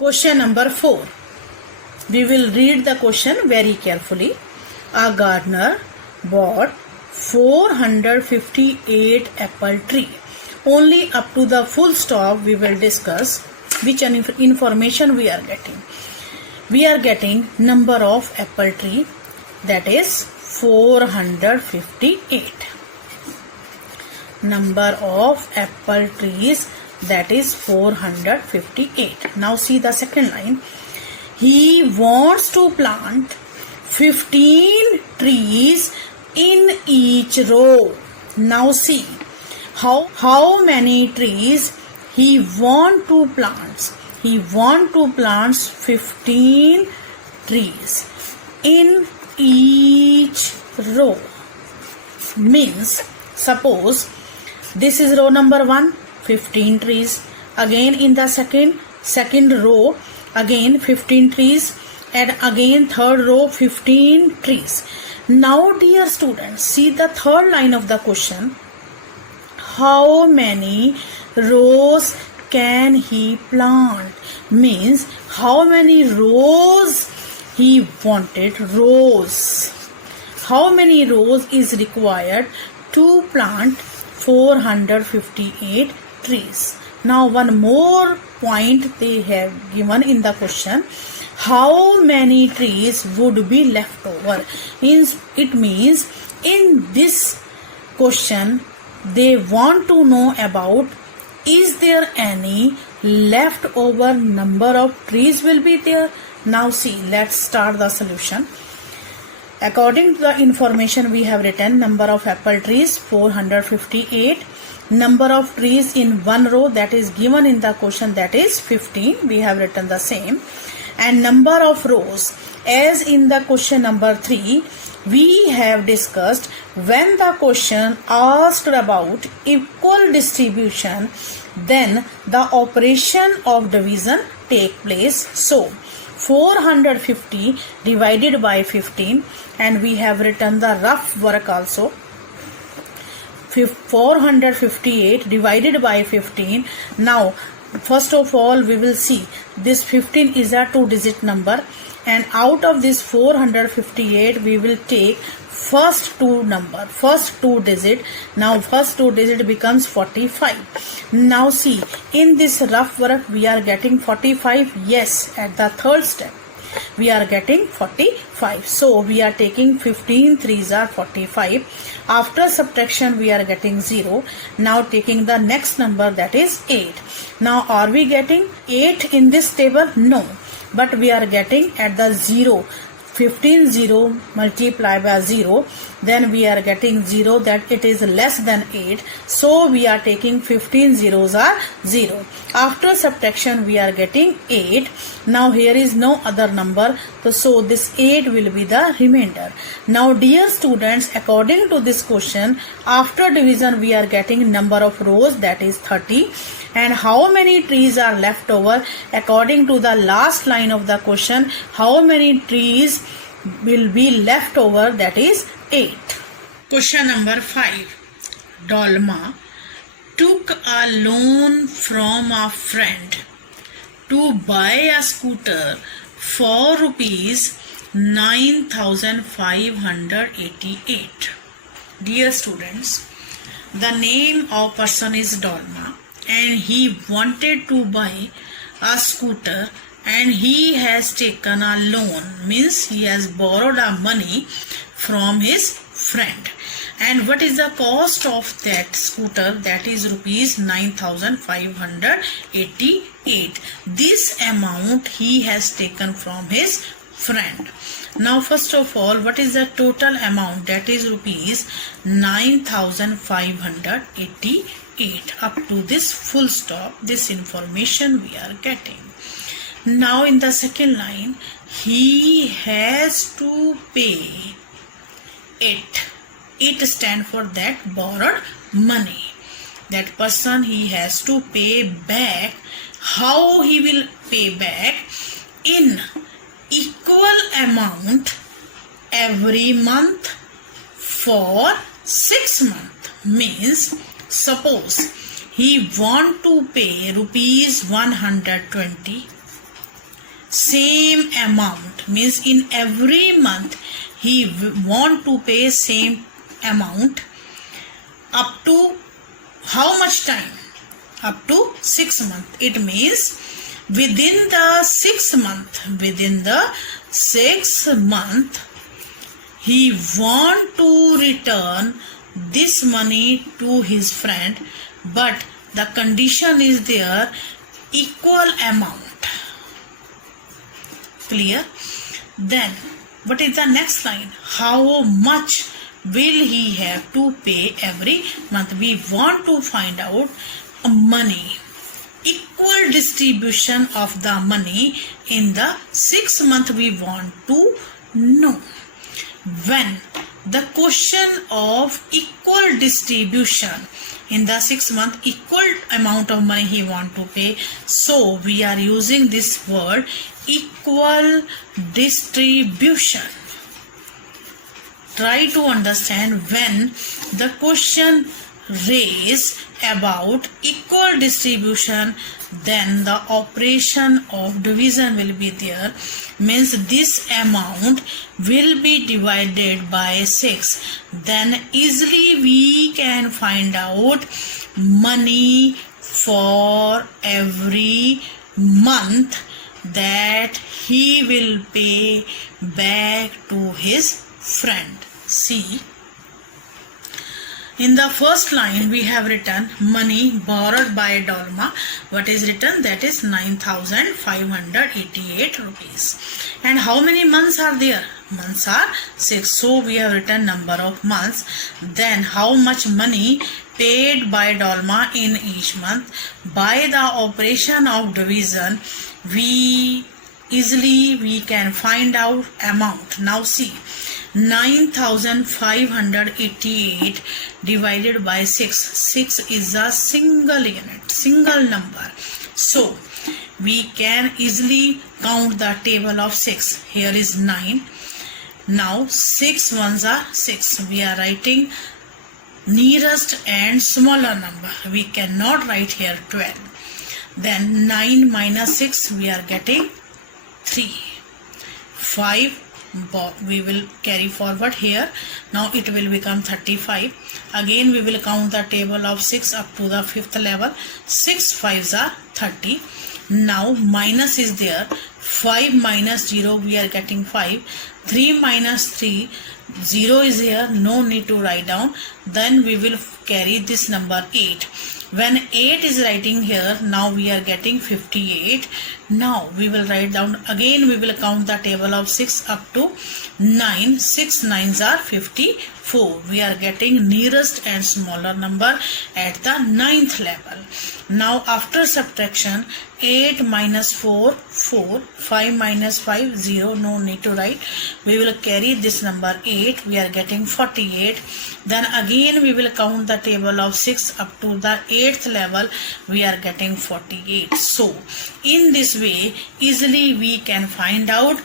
Question number 4. We will read the question very carefully. A gardener bought 458 apple tree. Only up to the full stop we will discuss which information we are getting. We are getting number of apple tree, that is 458. Number of apple trees, that is 458. Now see the second line. He wants to plant 15 trees in each row. Now see how many trees he want to plant. He want to plant 15 trees in each row. Means suppose this is row number 1, 15 trees. Again in the second row, again 15 trees, and again third row 15 trees. Now dear students, see the third line of the question. How many rows can he plant? Means how many rows he wanted. Rows. How many rows is required to plant 458 trees? Now one more point they have given in the question. How many trees would be left over? It means in this question they want to know about, is there any leftover number of trees will be there? Now see, let's start the solution. According to the information we have written, number of apple trees 458. Number of trees in one row that is given in the question, that is 15. We have written the same. And number of rows, as in the question number 3, we have discussed when the question asked about equal distribution, then the operation of division take place. So 450 divided by 15, and we have written the rough work also. 458 divided by 15. Now first of all we will see this 15 is a 2-digit number, and out of this 458 we will take first two digit. Now first 2 digit becomes 45. Now see, in this rough work we are getting 45. Yes, at the third step we are getting 45. So we are taking 15 3s are 45. After subtraction we are getting 0. Now taking the next number, that is 8. Now are we getting 8 in this table? No. But we are getting at the 0. 15 0 multiplied by 0, then we are getting 0, that it is less than 8. So we are taking 15 zeros are 0. After subtraction we are getting 8. Now here is no other number, so this 8 will be the remainder. Now dear students, according to this question, after division we are getting number of rows, that is 30. And how many trees are left over? According to the last line of the question, how many trees will be left over? That is 8. Question number 5. Dolma took a loan from a friend to buy a scooter for rupees 9,588. Dear students, the name of person is Dolma, and he wanted to buy a scooter, and he has taken a loan, means he has borrowed a money from his friend. And what is the cost of that scooter? That is rupees 9,588. This amount he has taken from his friend. Now first of all, what is the total amount? That is rupees 9,588. Up to this full stop, this information we are getting. Now in the second line, he has to pay it. It stands for that borrowed money. That person he has to pay back. How he will pay back? In equal amount every month for 6 months. Means suppose he want to pay rupees 120 same amount, means in every month he want to pay same amount up to how much time? Up to 6 months. It means within the 6 month, he want to return this money to his friend, but the condition is there, equal amount. Clear? Then what is the next line? How much will he have to pay every month? We want to find out money, equal distribution of the money in the 6 month we want to know. When the question of equal distribution in the 6 month, equal amount of money he want to pay, so we are using this word equal distribution. Try to understand when the question raised about equal distribution, then the operation of division will be there, means this amount will be divided by 6. Then easily we can find out money for every month that he will pay back to his friend. See, in the first line we have written money borrowed by Dolma. What is written? That is 9,588 rupees. And how many months are there? Months are 6. So we have written number of months. Then how much money paid by Dolma in each month? By the operation of division, we can find out amount. Now see, 9,588 divided by 6. 6 is a single unit, single number. So we can easily count the table of 6. Here is 9. Now 6 ones are 6. We are writing nearest and smaller number. We cannot write here 12. Then 9 minus 6 we are getting 3. 5 we will carry forward here. Now it will become 35. Again we will count the table of 6 up to the 5th level. 6 5s are 30. Now minus is there. 5 minus 0 we are getting 5. 3 minus 3, 0 is here, no need to write down. Then we will carry this number 8. When 8 is writing here, now we are getting 58. Now we will write down again, we will count the table of 6 up to 9. 6 9s are 54. We are getting nearest and smaller number at the 9th level. Now after subtraction, 8 minus 4, 4. 5 minus 5, 0. No need to write. We will carry this number 8. We are getting 48. Then again we will count the table of 6 up to the 8th level. We are getting 48. So in this way, easily we can find out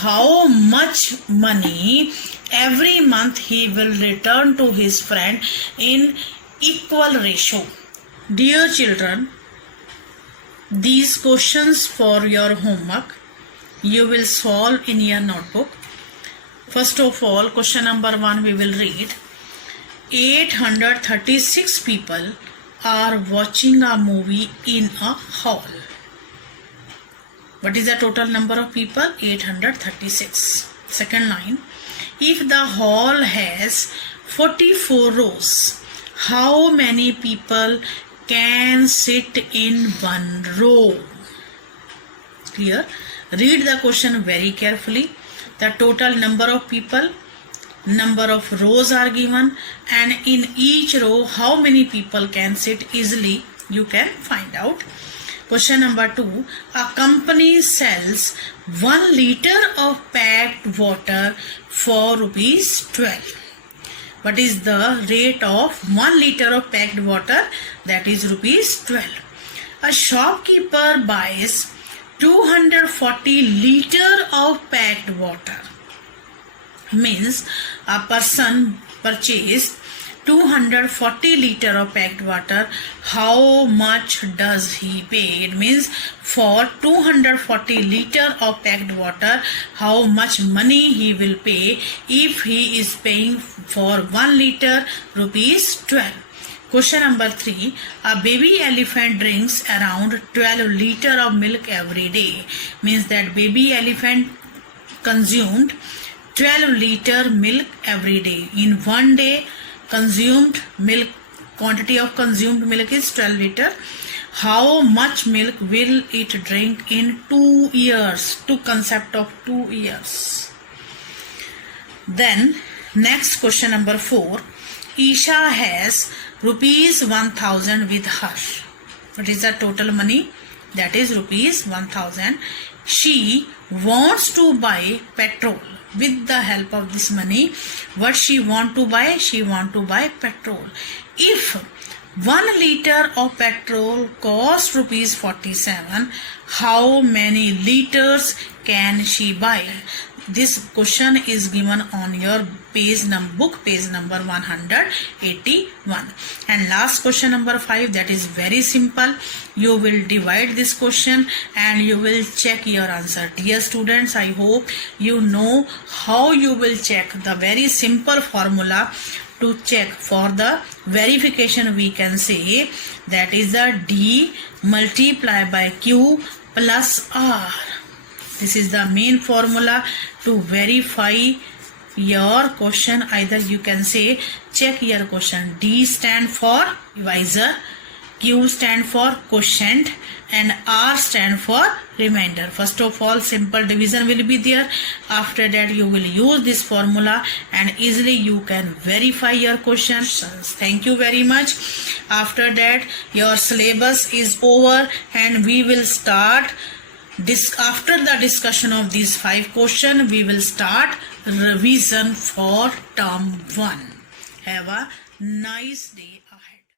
how much money every month he will return to his friend in equal ratio. Dear children, these questions for your homework you will solve in your notebook. First of all, question number 1 we will read. 836 people are watching a movie in a hall. What is the total number of people? 836. Second line. If the hall has 44 rows, how many people can sit in one row? Clear? Read the question very carefully. The total number of people, number of rows are given, and in each row how many people can sit, easily you can find out. Question number 2. A company sells 1 liter of packed water for rupees 12. What is the rate of 1 liter of packed water? That is rupees 12. A shopkeeper buys 240 liter of packed water. Means a person purchased 240 liter of packed water, how much does he pay? It means for 240 liter of packed water, how much money he will pay. If he is paying for 1 liter, rupees 12. Question number 3. A baby elephant drinks around 12 liter of milk every day. Means that baby elephant consumed 12 liter milk every day. In one day, consumed milk, quantity of consumed milk is 12 liter. How much milk will it drink in 2 years? Two concept of 2 years. Then next question number 4. Isha has rupees 1000 with her. What is the total money? That is rupees 1000. She wants to buy petrol. With the help of this money, what she want to buy? She want to buy petrol. If 1 liter of petrol costs rupees 47, how many liters can she buy? This question is given on your book page number 181. And last question number 5, that is very simple. You will divide this question and you will check your answer. Dear students, I hope you know how you will check the very simple formula to check for the verification. We can say that is the D multiplied by Q plus R. This is the main formula to verify your question. Either you can say check your question. D stand for divisor, Q stand for quotient, and R stand for remainder. First of all, simple division will be there. After that, you will use this formula and easily you can verify your questions. Thank you very much. After that, your syllabus is over and we will start after the discussion of these 5 questions, we will start revision for term 1. Have a nice day.